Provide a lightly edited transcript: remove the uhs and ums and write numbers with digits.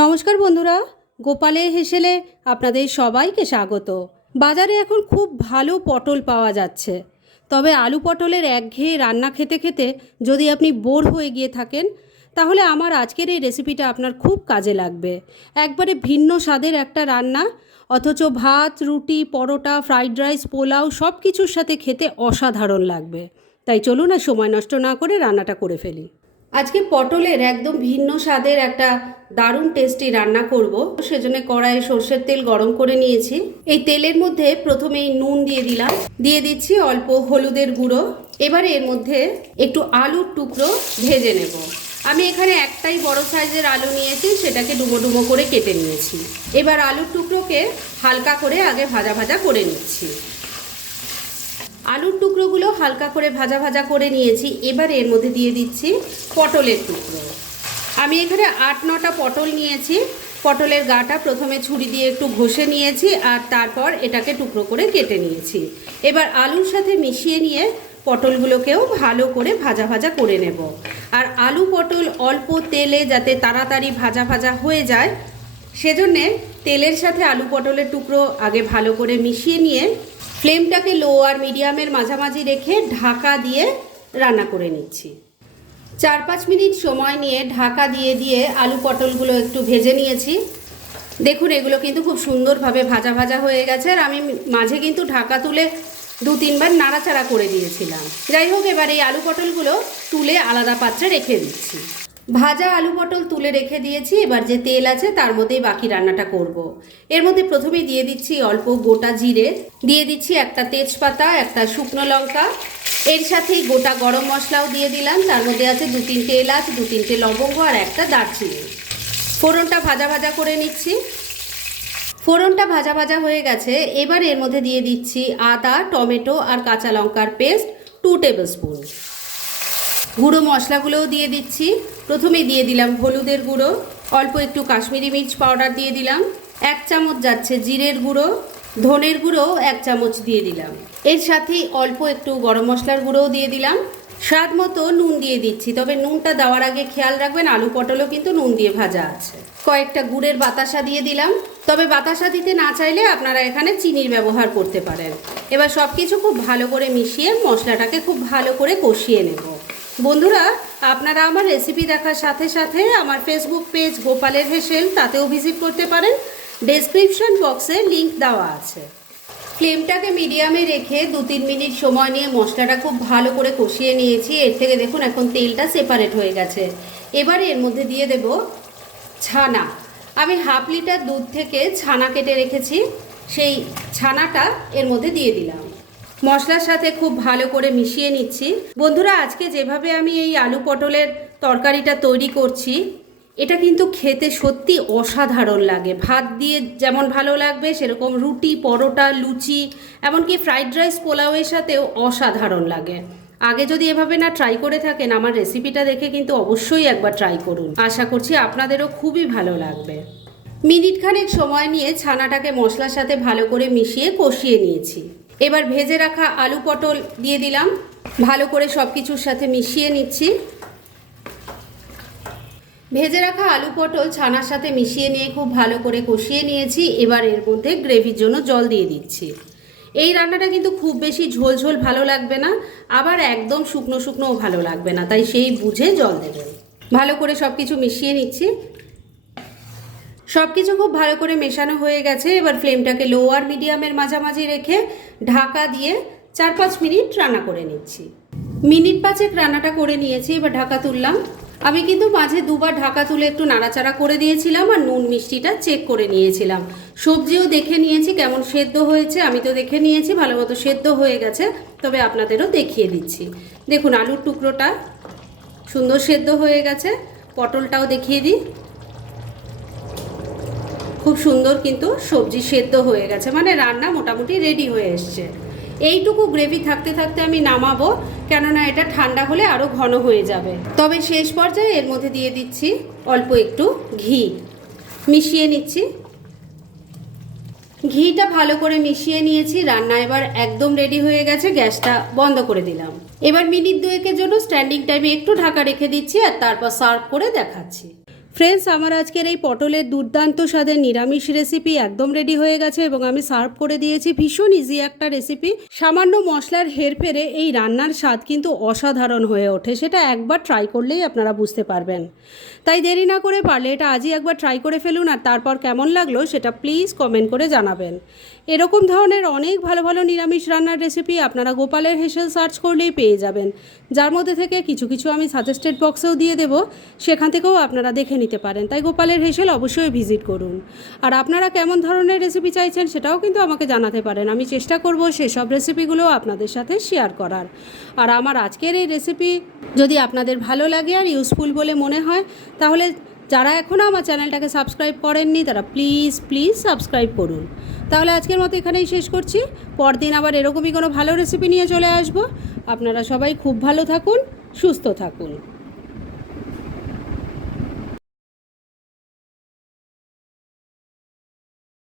নমস্কার বন্ধুরা, গোপালের হেসেলে আপনাদের সবাইকে স্বাগত। বাজারে এখন খুব ভালো পটল পাওয়া যাচ্ছে। তবে আলু পটলের একঘেয়ে রান্না খেতে খেতে যদি আপনি বোর হয়ে গিয়ে থাকেন, তাহলে আমার আজকের এই রেসিপিটা আপনার খুব কাজে লাগবে। একবারে ভিন্ন স্বাদের একটা রান্না, অথচ ভাত, রুটি, পরোটা, ফ্রাইড রাইস, পোলাও সব কিছুর সাথে খেতে অসাধারণ লাগবে। তাই চলুন আর সময় নষ্ট না করে রান্নাটা করে ফেলি। আজকে পটলের একদম ভিন্ন স্বাদের একটা দারুণ টেস্টি রান্না করব। সেজন্য কড়াইয়ে সর্ষের তেল গরম করে নিয়েছি। এই তেলের মধ্যে প্রথমেই নুন দিয়ে দিলাম, দিয়ে দিচ্ছি অল্প হলুদের গুঁড়ো। এবারে এর মধ্যে একটু আলুর টুকরো ভেজে নেব। আমি এখানে একটাই বড় সাইজের আলু নিয়েছি, সেটাকে ডুমো ডুমো করে কেটে নিয়েছি। এবার আলুর টুকরোকে হালকা করে আগে ভাজা ভাজা করে নিচ্ছি। আলুর টুকরোগুলো হালকা করে ভাজা ভাজা করে নিয়েছি। এবার এর মধ্যে দিয়ে দিচ্ছি পটলের টুকরো। আমি এখানে 8-9টা পটল নিয়েছি। পটলের গাটা প্রথমে ছুরি দিয়ে একটু ঘষে নিয়েছি, আর তারপর এটাকে টুকরো করে কেটে নিয়েছি। এবার আলুর সাথে মিশিয়ে নিয়ে পটলগুলোকেও ভালো করে ভাজা ভাজা করে নেব। আর আলু পটল অল্প তেলে যাতে তাড়াতাড়ি ভাজা ভাজা হয়ে যায়, সেজন্যে তেলের সাথে আলু পটলের টুকরো আগে ভালো করে মিশিয়ে নিয়ে ফ্লেমটাকে লো আর মিডিয়ামের মাঝামাঝি রেখে ঢাকা দিয়ে রান্না করে নিচ্ছি। 4-5 মিনিট সময় নিয়ে ঢাকা দিয়ে দিয়ে আলু পটলগুলো একটু ভেজে নিয়েছি। দেখুন, এগুলো কিন্তু খুব সুন্দরভাবে ভাজা ভাজা হয়ে গেছে। আর আমি মাঝে কিন্তু ঢাকা তুলে 2-3 বার নাড়াচাড়া করে দিয়েছিলাম। যাই হোক, এবার এই আলু পটলগুলো তুলে আলাদা পাত্রে রেখে দিচ্ছি। ভাজা আলু পটল তুলে রেখে দিয়েছি। এবার যে তেল আছে তার মধ্যেই বাকি রান্নাটা করব। এর মধ্যে প্রথমেই দিয়ে দিচ্ছি অল্প গোটা জিরে, দিয়ে দিচ্ছি একটা তেজপাতা, একটা শুকনো লঙ্কা, এর সাথেই গোটা গরম মশলাও দিয়ে দিলাম। তার মধ্যে আছে 2-3টে এলাচ, 2-3টে লবঙ্গ আর একটা দারচিনি। ফোড়নটা ভাজা ভাজা করে নিচ্ছি। ফোড়নটা ভাজা ভাজা হয়ে গেছে। এবার এর মধ্যে দিয়ে দিচ্ছি আদা, টমেটো আর কাঁচা লঙ্কার পেস্ট 2 টেবিল স্পুন। গুঁড়ো মশলাগুলোও দিয়ে দিচ্ছি। প্রথমে দিয়ে দিলাম হলুদের গুঁড়ো, অল্প একটু কাশ্মীরি মির্চ পাউডার দিয়ে দিলাম, 1 চামচ যাচ্ছে জিরের গুঁড়ো, ধনের গুঁড়ো 1 চামচ দিয়ে দিলাম। এর সাথেই অল্প একটু গরম মশলার গুঁড়োও দিয়ে দিলাম। স্বাদ মতো নুন দিয়ে দিচ্ছি, তবে নুনটা দেওয়ার আগে খেয়াল রাখবেন আলু পটলও কিন্তু নুন দিয়ে ভাজা আছে। কয়েকটা গুড়ের বাতাসা দিয়ে দিলাম, তবে বাতাসা দিতে না চাইলে আপনারা এখানে চিনির ব্যবহার করতে পারেন। এবার সব কিছু খুব ভালো করে মিশিয়ে মশলাটাকে খুব ভালো করে কষিয়ে নেব। বন্ধুরা, আপনারা আমার রেসিপি দেখার সাথে সাথে আমার ফেসবুক পেজ গোপালের হেসেল, তাতেও ভিজিট করতে পারেন। ডেসক্রিপশন বক্সে লিংক দেওয়া আছে। ফ্লেমটাকে মিডিয়ামে রেখে 2-3 মিনিট সময় নিয়ে মশলাটা খুব ভালো করে কষিয়ে নিয়েছি। এর থেকে দেখুন এখন তেলটা সেপারেট হয়ে গেছে। এবারে এর মধ্যে দিয়ে দেব ছানা। আমি 1/2 লিটার দুধ থেকে ছানা কেটে রেখেছি, সেই ছানাটা এর মধ্যে দিয়ে দিলাম। মশলার সাথে খুব ভালো করে মিশিয়ে নিচ্ছি। বন্ধুরা, আজকে যেভাবে আমি এই আলু পটলের তরকারিটা তৈরি করছি, এটা কিন্তু খেতে সত্যি অসাধারণ লাগে। ভাত দিয়ে যেমন ভালো লাগবে, সেরকম রুটি, পরোটা, লুচি, এমনকি ফ্রাইড রাইস, পোলাওয়ের সাথেও অসাধারণ লাগে। আগে যদি এভাবে না ট্রাই করে থাকেন, আমার রেসিপিটা দেখে কিন্তু অবশ্যই একবার ট্রাই করুন। আশা করছি আপনাদেরও খুবই ভালো লাগবে। মিনিট খানেক সময় নিয়ে ছানাটাকে মশলার সাথে ভালো করে মিশিয়ে কষিয়ে নিয়েছি। এবার ভেজে রাখা আলু পটল দিয়ে দিলাম, ভালো করে সব কিছুর সাথে মিশিয়ে নিচ্ছি। ভেজে রাখা আলু পটল ছানার সাথে মিশিয়ে নিয়ে খুব ভালো করে কষিয়ে নিয়েছি। এবার এর মধ্যে গ্রেভির জন্য জল দিয়ে দিচ্ছি। এই রান্নাটা কিন্তু খুব বেশি ঝোল ঝোল ভালো লাগবে না, আবার একদম শুকনো শুকনোও ভালো লাগবে না, তাই সেই বুঝে জল দেবেন। ভালো করে সব কিছু মিশিয়ে নিচ্ছি। সব কিছু খুব ভালো করে মেশানো হয়ে গেছে। এবার ফ্লেমটাকে লো আর মিডিয়ামের মাঝামাঝি রেখে ঢাকা দিয়ে 4-5 মিনিট রান্না করে নিচ্ছি। মিনিট 5 রান্নাটা করে নিয়েছি। এবার ঢাকা তুললাম। আমি কিন্তু মাঝে 2 বার ঢাকা তুলে একটু নাড়াচাড়া করে দিয়েছিলাম, আর নুন মিষ্টিটা চেক করে নিয়েছিলাম। সবজিও দেখে নিয়েছি কেমন সেদ্ধ হয়েছে। আমি তো দেখে নিয়েছি ভালো মতো সেদ্ধ হয়ে গেছে, তবে আপনাদেরও দেখিয়ে দিচ্ছি। দেখুন, আলুর টুকরোটা সুন্দর সেদ্ধ হয়ে গেছে। পটলটাও দেখিয়ে দিই, খুব সুন্দর কিন্তু সবজি সেদ্ধ হয়ে গেছে, মানে রান্না মোটামুটি রেডি হয়ে এসছে। এইটুকু গ্রেভি থাকতে থাকতে আমি নামাবো, কেননা এটা ঠান্ডা হলে আরও ঘন হয়ে যাবে। তবে শেষ পর্যায়ে এর মধ্যে দিয়ে দিচ্ছি অল্প একটু ঘি, মিশিয়ে নিচ্ছি। ঘিটা ভালো করে মিশিয়ে নিয়েছি। রান্না এবার একদম রেডি হয়ে গেছে। গ্যাসটা বন্ধ করে দিলাম। এবার মিনিট 2-এর জন্য স্ট্যান্ডিং টাইমে একটু ঢাকা রেখে দিচ্ছি, আর তারপর সার্ভ করে দেখাচ্ছি। ফ্রেন্ডস, আমার আজকের এই পটলের দুর্দান্ত স্বাদের নিরামিষ রেসিপি একদম রেডি হয়ে গেছে এবং আমি সার্ভ করে দিয়েছি। ভীষণ ইজি একটা রেসিপি। সামান্য মশলার হেরফেরে এই রান্নার স্বাদ কিন্তু অসাধারণ হয়ে ওঠে। সেটা একবার ট্রাই করলেই আপনারা বুঝতে পারবেন। তাই দেরি না করে পারলে এটা আজই একবার ট্রাই করে ফেলুন, আর তারপর কেমন লাগলো সেটা প্লিজ কমেন্ট করে জানাবেন। এরকম ধরনের অনেক ভালো ভালো নিরামিষ রান্নার রেসিপি আপনারা গোপালের হেসেল সার্চ করলেই পেয়ে যাবেন, যার মধ্যে থেকে কিছু কিছু আমি সাজেস্টেড বক্সেও দিয়ে দেবো, সেখান থেকেও আপনারা দেখে নিতে পারেন। তাই গোপালের হেসেল অবশ্যই ভিজিট করুন। আর আপনারা কেমন ধরনের রেসিপি চাইছেন সেটাও কিন্তু আমাকে জানাতে পারেন। আমি চেষ্টা করব সেসব রেসিপিগুলো আপনাদের সাথে শেয়ার করার। আর আমার আজকের এই রেসিপি যদি আপনাদের ভালো লাগে আর ইউজফুল বলে মনে হয়, তাহলে যারা এখনও আমার চ্যানেলটাকে সাবস্ক্রাইব করেননি তারা প্লিজ প্লিজ সাবস্ক্রাইব করুন। তাহলে আজকের মতো এখানেই শেষ করছি। পরদিন আবার এরকমই কোনো ভালো রেসিপি নিয়ে চলে আসব। আপনারা সবাই খুব ভালো থাকুন, সুস্থ থাকুন।